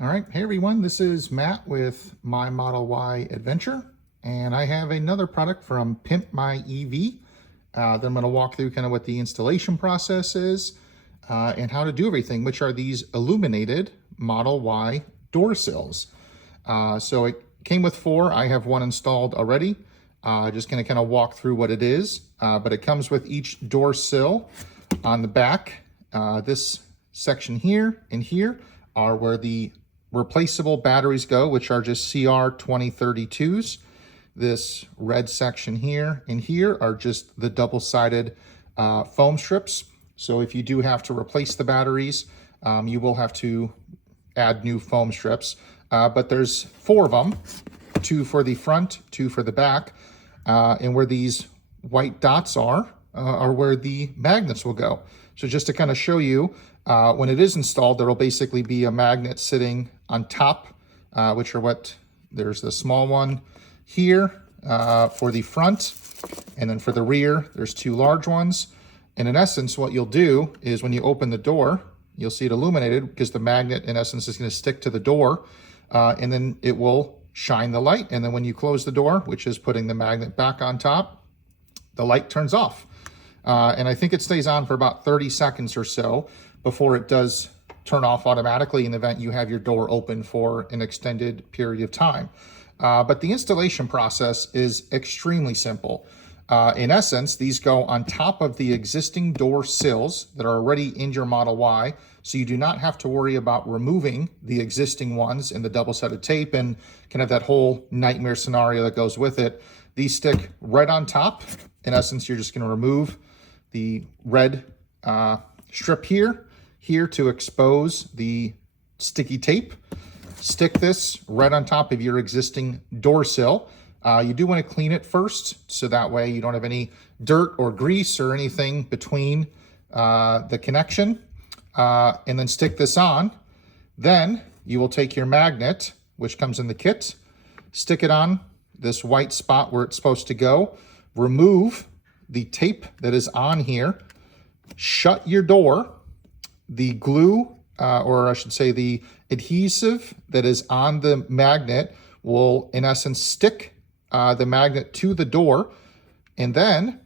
All right, hey everyone, this is Matt with My Model Y Adventure, and I have another product from Pimp My EV that I'm going to walk through kind of what the installation process is and how to do everything, which are these Illuminated Model Y door sills. So it came with 4. I have one installed already. Just going to kind of walk through what it is, but it comes with each door sill on the back. This section here and here are where the replaceable batteries go, which are just CR2032s. This red section here and here are just the double-sided foam strips. So if you do have to replace the batteries, you will have to add new foam strips. But there's 4 of them, 2 for the front, 2 for the back. And where these white dots are where the magnets will go. So just to kind of show you, when it is installed, there will basically be a magnet sitting on top, which are there's the small one here for the front, and then for the rear, there's 2 large ones. And in essence, what you'll do is when you open the door, you'll see it illuminated because the magnet, in essence, is going to stick to the door, and then it will shine the light. And then when you close the door, which is putting the magnet back on top, the light turns off. And I think it stays on for about 30 seconds or so before it does turn off automatically in the event you have your door open for an extended period of time. But the installation process is extremely simple. In essence, these go on top of the existing door sills that are already in your Model Y, so you do not have to worry about removing the existing ones in the double-sided tape and kind of that whole nightmare scenario that goes with it. These stick right on top. In essence, you're just going to remove the red strip here to expose the sticky tape. Stick this right on top of your existing door sill. You do want to clean it first, so that way you don't have any dirt or grease or anything between the connection. And then stick this on. Then you will take your magnet, which comes in the kit, stick it on this white spot where it's supposed to go, remove the tape that is on here, shut your door. The glue, or I should say the adhesive that is on the magnet will, in essence, stick the magnet to the door. And then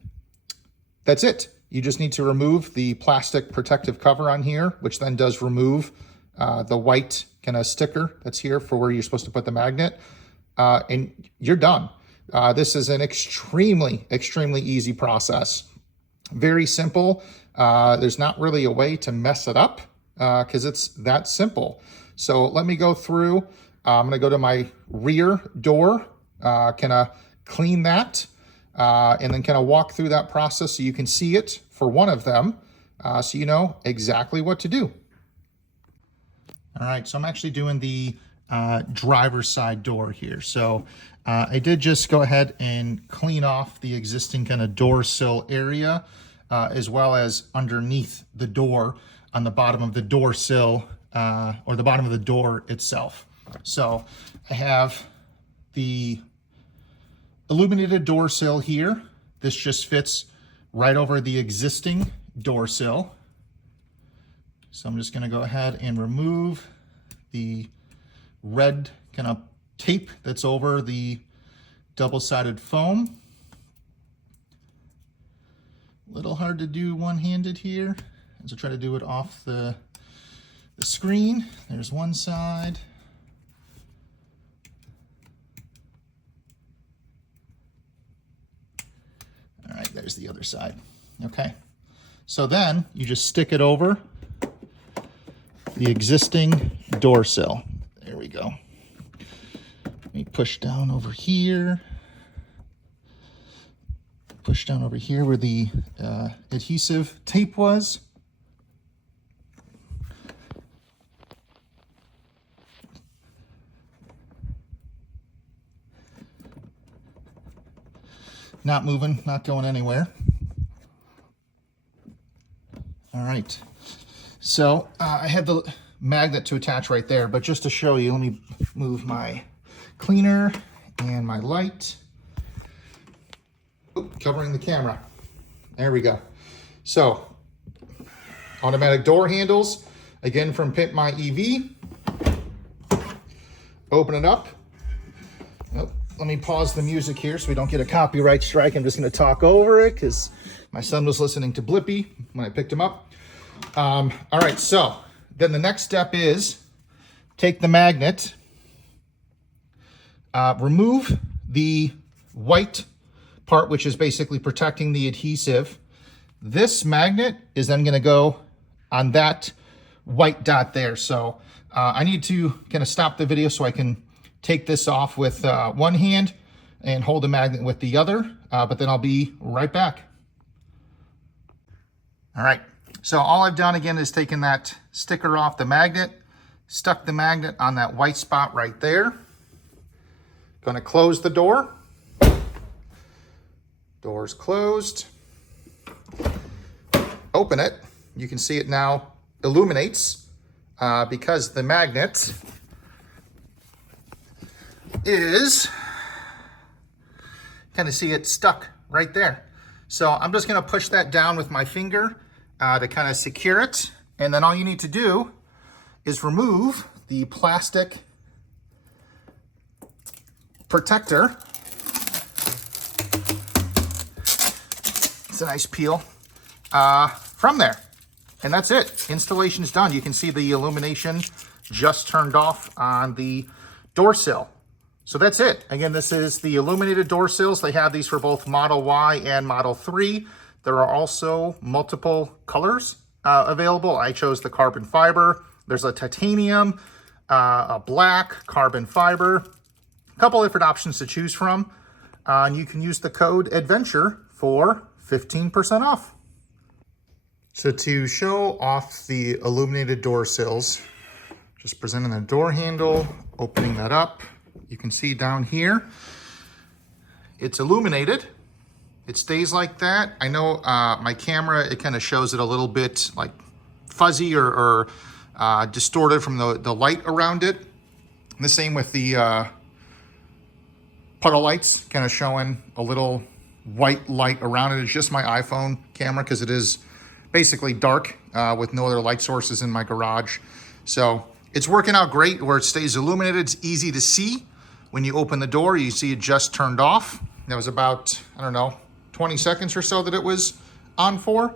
that's it. You just need to remove the plastic protective cover on here, which then does remove the white kind of sticker that's here for where you're supposed to put the magnet. And you're done. This is an extremely, extremely easy process. Very simple. There's not really a way to mess it up because it's that simple. So let me go through. I'm going to go to my rear door, kind of clean that, and then kind of walk through that process so you can see it for one of them, so you know exactly what to do. All right, so I'm actually doing the driver's side door here. So I did just go ahead and clean off the existing kind of door sill area, as well as underneath the door on the bottom of the door sill, or the bottom of the door itself. So I have the illuminated door sill here. This just fits right over the existing door sill. So I'm just going to go ahead and remove the red kind of tape that's over the double-sided foam. A little hard to do one-handed here, as I try to do it off the screen. There's one side. All right, there's the other side. Okay, so then you just stick it over the existing door sill. There we go. Let me push down over here. Push down over here where the adhesive tape was. Not moving, not going anywhere. All right. So I had the magnet to attach right there, but just to show you, let me move my cleaner and my light. Oop, covering the camera. There we go. So automatic door handles, again from Pimp My EV. open it up. Oh, let me pause the music here so we don't get a copyright strike. I'm just going to talk over it because my son was listening to Blippi when I picked him up. All right, so then the next step is take the magnet, remove the white part, which is basically protecting the adhesive. This magnet is then going to go on that white dot there. So I need to kind of stop the video so I can take this off with one hand and hold the magnet with the other, but then I'll be right back. All right, so all I've done again is taken that sticker off the magnet, stuck the magnet on that white spot right there. Gonna close the door. Door's closed. Open it. You can see it now illuminates because the magnet is, kind of see it stuck right there. So I'm just gonna push that down with my finger to kind of secure it. And then all you need to do is remove the plastic protector. It's a nice peel from there. And that's it. Installation's done. You can see the illumination just turned off on the door sill. So that's it. Again, this is the illuminated door sills. They have these for both Model Y and Model 3. There are also multiple colors available. I chose the carbon fiber. There's a titanium, a black, carbon fiber, a couple different options to choose from. And you can use the code ADVENTURE for 15% off. So to show off the illuminated door sills, just presenting the door handle, opening that up. You can see down here, it's illuminated. It stays like that. I know my camera, it kind of shows it a little bit like fuzzy or distorted from the light around it. And the same with the puddle lights, kind of showing a little white light around it. It's just my iPhone camera because it is basically dark with no other light sources in my garage. So it's working out great where it stays illuminated. It's easy to see. When you open the door, you see it just turned off. That was about, I don't know, 20 seconds or so that it was on for.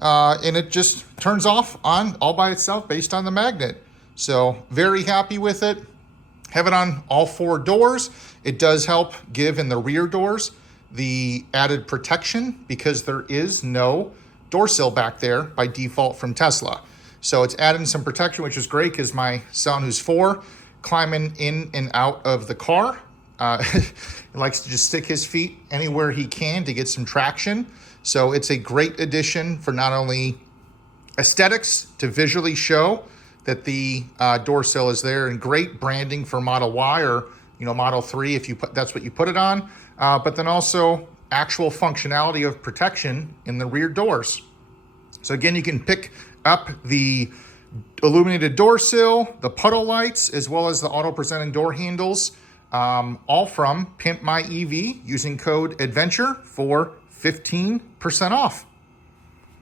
And it just turns off on all by itself based on the magnet. So very happy with it. Have it on all 4 doors. It does help give in the rear doors the added protection because there is no door sill back there by default from Tesla. So it's adding some protection, which is great because my son, who's 4, climbing in and out of the car, he likes to just stick his feet anywhere he can to get some traction. So it's a great addition for not only aesthetics to visually show that the door sill is there, and great branding for Model Y or Model 3 if you put that's what you put it on, but then also actual functionality of protection in the rear doors. So again, you can pick up the illuminated door sill, the puddle lights, as well as the auto presenting door handles, all from Pimp My EV using code ADVENTURE for 15% off.